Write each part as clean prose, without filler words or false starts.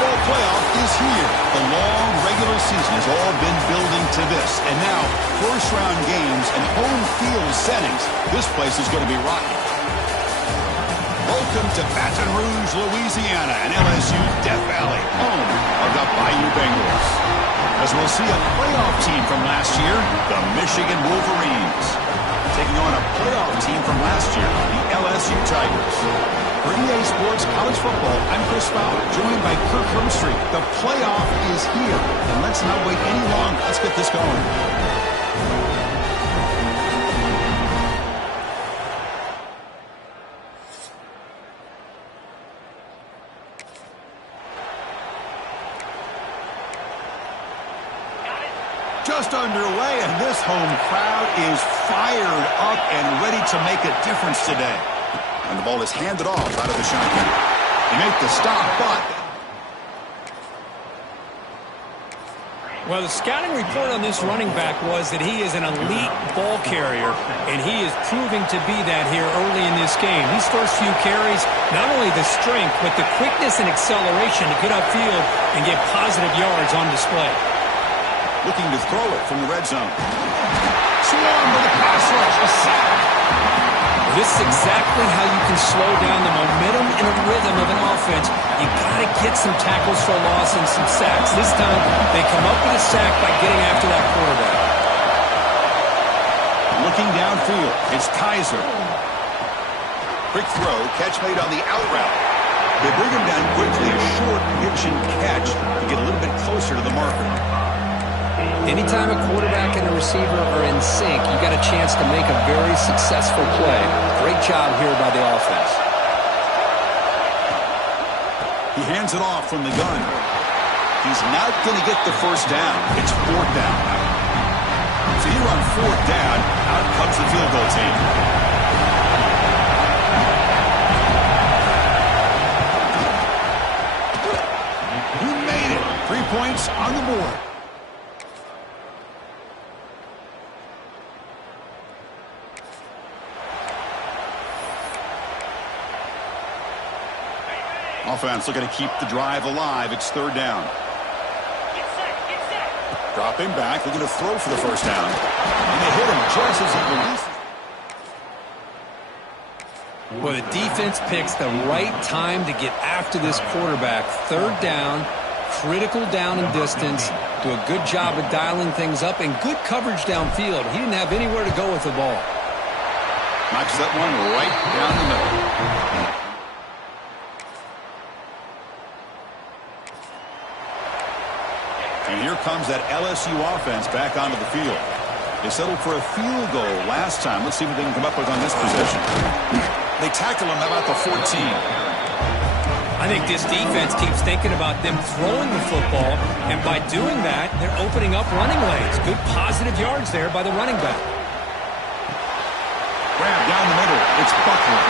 football playoff is here. The long regular season has all been building to this. And now, first-round games and home field settings. This place is going to be rocking. Welcome to Baton Rouge, Louisiana, and LSU's Death Valley, home of the Bayou Bengals. As we'll see a playoff team from last year, the Michigan Wolverines, taking on a playoff team from last year, the LSU Tigers. For EA Sports College Football, I'm Chris Fowler, joined by Kirk Herbstreit. The playoff is here, and let's not wait any longer. Let's get this going. Just underway, and this home crowd is fired up and ready to make a difference today. And the ball is handed off out of the shotgun. They make the stop, but... Well, the scouting report on this running back was that he is an elite ball carrier, and he is proving to be that here early in this game. These first few carries, not only the strength, but the quickness and acceleration to get upfield and get positive yards on display. Looking to throw it from the red zone. Swarm with a pass rush, a sack. This is exactly how you can slow down the momentum and a rhythm of an offense. You got to get some tackles for loss and some sacks. This time, they come up with a sack by getting after that quarterback. Looking downfield, it's Kaiser. Quick throw, catch made on the out route. They bring him down quickly, a short pitch and catch to get a little bit closer to the marker. Anytime a quarterback and a receiver are in sync, you got a chance to make a very successful play. Great job here by the offense. He hands it off from the gun. He's not going to get the first down. It's fourth down. So here on fourth down, out comes the field goal team. He made it. 3 points on the board. Offense looking to keep the drive alive. It's third down. Get set. Dropping back, looking to throw for the first down. And they hit him just as he releases. Well, the defense picks the right time to get after this quarterback. Third down, critical down and distance. Do a good job of dialing things up and good coverage downfield. He didn't have anywhere to go with the ball. Knocks that one right down the middle. And here comes that LSU offense back onto the field. They settled for a field goal last time. Let's see what they can come up with on this possession. They tackle him about the 14. I think this defense keeps thinking about them throwing the football, and by doing that, they're opening up running lanes. Good positive yards there by the running back. Grab down the middle. It's Buckler.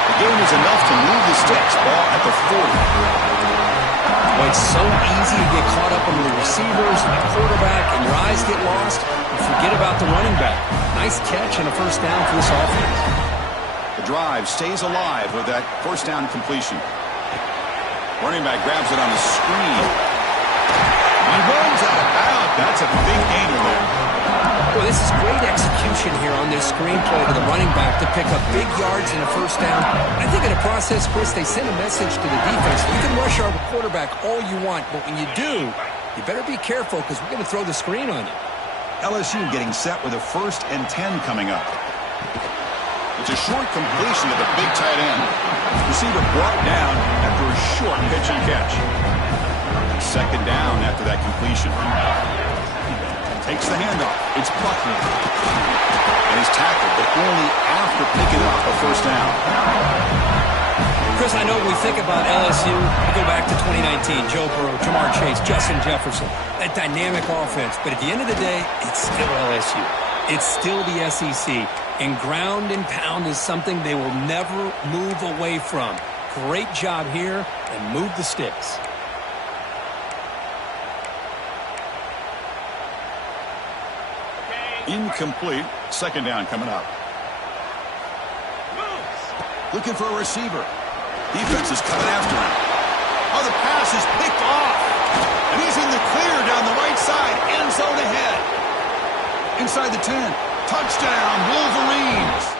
The game is enough to move the sticks. Ball at the 40. Well, it's so easy to get caught up on the receivers and the quarterback, and your eyes get lost. You forget about the running back. Nice catch and a first down for this offense. The drive stays alive with that first down completion. Running back grabs it on the screen. He runs out of bounds. That's a big gainer there. Well, this is great execution here on this screenplay to the running back to pick up big yards and a first down. I think in the process, Chris, they send a message to the defense. You can rush our quarterback all you want, but when you do, you better be careful because we're going to throw the screen on you. LSU getting set with a 1st and 10 coming up. It's a short completion to the big tight end. Receiver brought down after a short pitch and catch. Second down after that completion. Takes the handoff. It's Buckner. And he's tackled, but only after picking up a first down. Chris, I know when we think about LSU, we go back to 2019. Joe Burrow, Jamar Chase, Justin Jefferson. That dynamic offense. But at the end of the day, it's still LSU. It's still the SEC. And ground and pound is something they will never move away from. Great job here, and move the sticks. Incomplete. Second down coming up. Looking for a receiver. Defense is coming after him. Oh, the pass is picked off. And he's in the clear down the right side. End zone ahead. Inside the 10. Touchdown, Wolverines.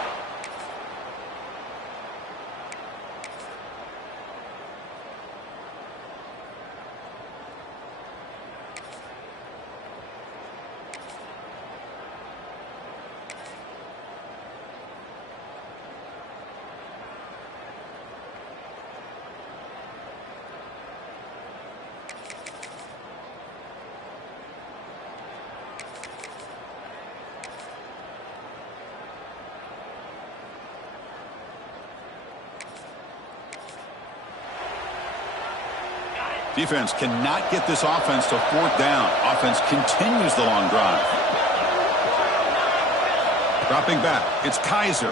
Defense cannot get this offense to fourth down. Offense continues the long drive. Dropping back, it's Kaiser.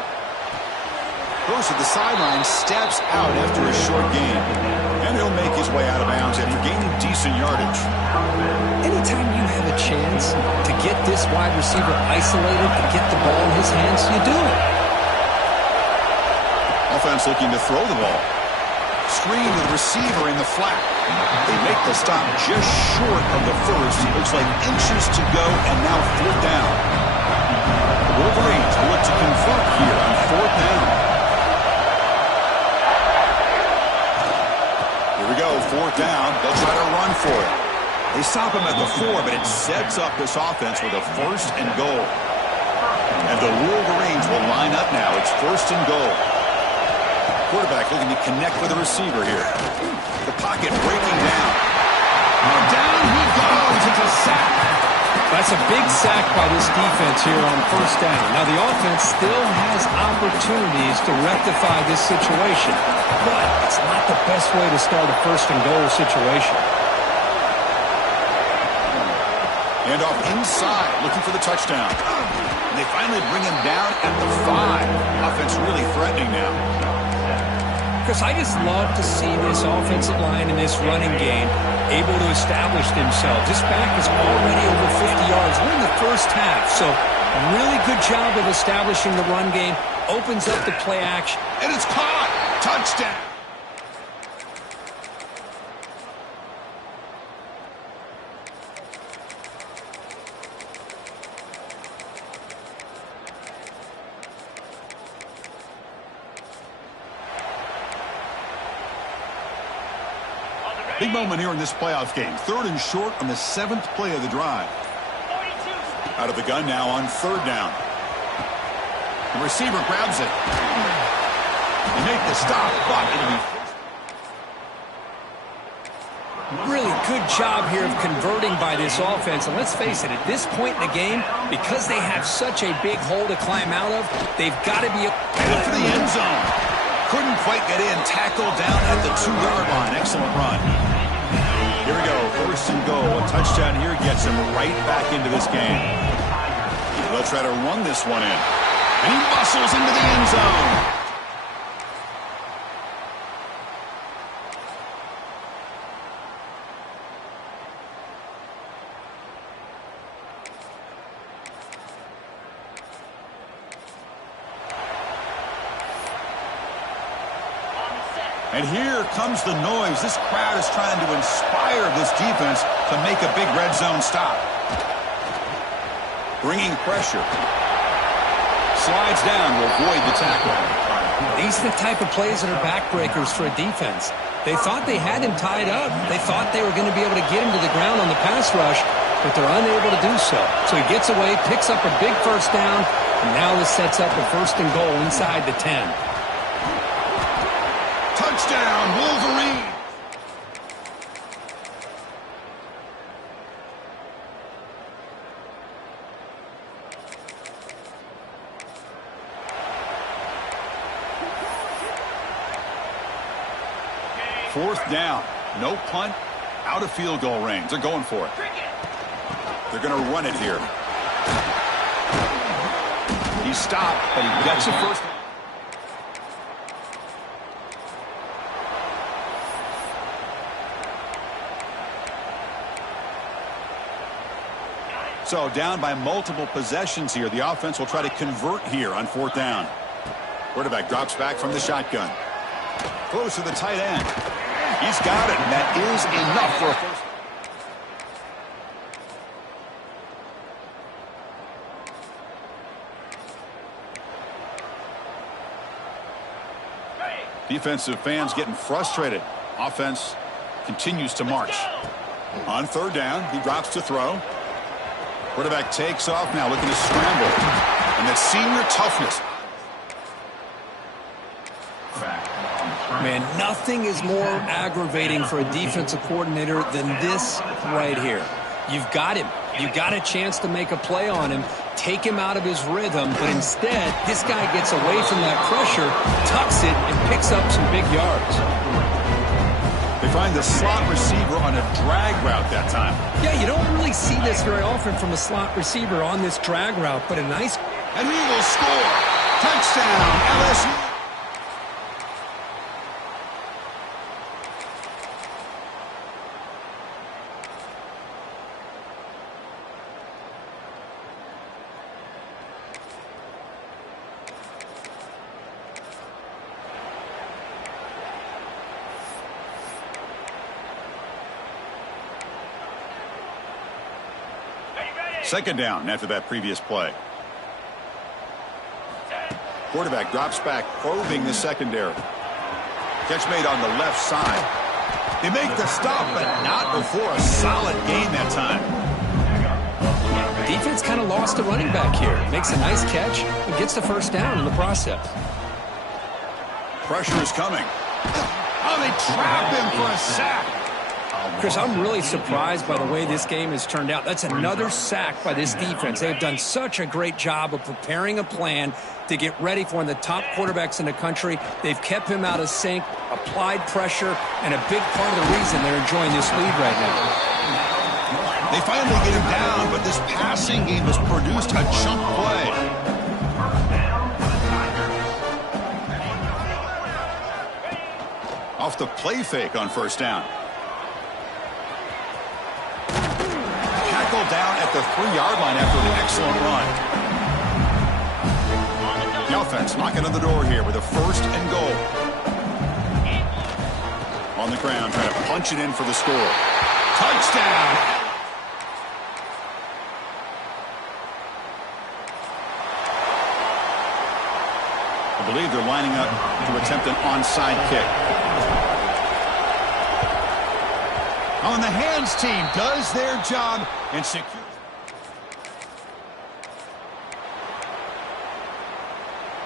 Goes to the sideline, steps out after a short gain. And he'll make his way out of bounds after gaining decent yardage. Anytime you have a chance to get this wide receiver isolated, to get the ball in his hands, you do it. Offense looking to throw the ball. Screen to the receiver in the flat. They make the stop just short of the first. It looks like inches to go, and now fourth down. The Wolverines will look to convert here on fourth down. Here we go, fourth down. They'll try to run for it. They stop him at the 4, but it sets up this offense with a first and goal. And the Wolverines will line up now. It's first and goal. Quarterback looking to connect with the receiver here. The pocket breaking down. And down he goes. It's a sack. That's a big sack by this defense here on first down. Now, the offense still has opportunities to rectify this situation, but it's not the best way to start a first and goal situation. And off inside, looking for the touchdown. And they finally bring him down at the 5. Offense really threatening now. Because I just love to see this offensive line in this running game able to establish themselves. This back is already over 50 yards. We're in the first half, so really good job of establishing the run game. Opens up the play action. And it's caught. Touchdown. Big moment here in this playoff game. Third and short on the 7th play of the drive. 42. Out of the gun now on third down. The receiver grabs it. They make the stop, but it'll be... Really good job here of converting by this offense. And let's face it, at this point in the game, because they have such a big hole to climb out of, they've got to be... Headed for the end zone. Couldn't quite get in. Tackled down at the 2-yard line. Excellent run. Here we go. First and goal. A touchdown here gets him right back into this game. They'll try to run this one in. And he muscles into the end zone. And here comes the noise. This crowd is trying to inspire this defense to make a big red zone stop. Bringing pressure. Slides down to avoid the tackle. These are the type of plays that are backbreakers for a defense. They thought they had him tied up. They thought they were going to be able to get him to the ground on the pass rush, but they're unable to do so. So he gets away, picks up a big first down, and now this sets up a first and goal inside the 10. Touchdown, Wolverine! Fourth down. No punt. Out of field goal range. They're going for it. They're going to run it here. He stopped, but he gets it first. So down by multiple possessions here. The offense will try to convert here on fourth down. Quarterback drops back from the shotgun. Close to the tight end. He's got it, and that is enough for a first. Defensive fans getting frustrated. Offense continues to march. On third down, he drops to throw. Quarterback takes off now, looking to scramble. And that senior toughness. Man, nothing is more aggravating for a defensive coordinator than this right here. You've got him. You've got a chance to make a play on him, take him out of his rhythm, but instead, this guy gets away from that pressure, tucks it, and picks up some big yards. They find the slot receiver on a drag route that time. Yeah, you don't really see this very often from a slot receiver on this drag route, but a nice... And he will score. Touchdown, LSU. Second down after that previous play. Quarterback drops back, probing the secondary. Catch made on the left side. They make the stop, but not before a solid gain that time. Defense kind of lost a running back here. Makes a nice catch and gets the first down in the process. Pressure is coming. Oh, they trap him for a sack. Chris, I'm really surprised by the way this game has turned out. That's another sack by this defense. They've done such a great job of preparing a plan to get ready for one of the top quarterbacks in the country. They've kept him out of sync, applied pressure, and a big part of the reason they're enjoying this lead right now. They finally get him down, but this passing game has produced a chunk play. Off the play fake on first down. Tackled down at the 3-yard line after an excellent run. The offense knocking on the door here with a first and goal. On the ground, trying to punch it in for the score. Touchdown! I believe they're lining up to attempt an onside kick. On the hands team does their job and secures.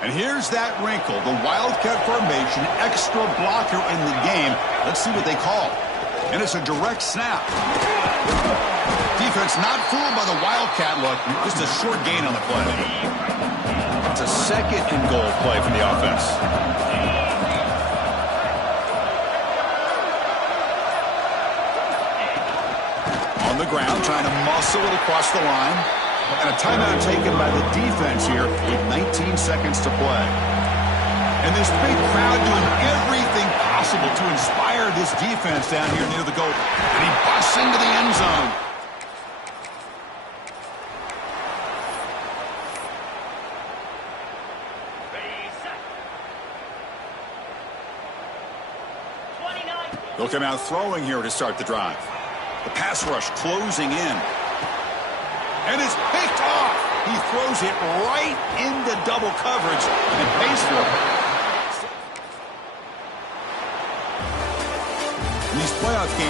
And here's that wrinkle, the Wildcat formation, extra blocker in the game. Let's see what they call. And it's a direct snap. Defense not fooled by the Wildcat look, just a short gain on the play. It's a second and goal play from the offense. On the ground, trying to muscle it across the line. And a timeout taken by the defense here with 19 seconds to play. And this big crowd doing everything possible to inspire this defense down here near the goal. And he busts into the end zone. They'll come out throwing here to start the drive. The pass rush closing in. And it's picked off. He throws it right into double coverage and pays for it. In these playoff games,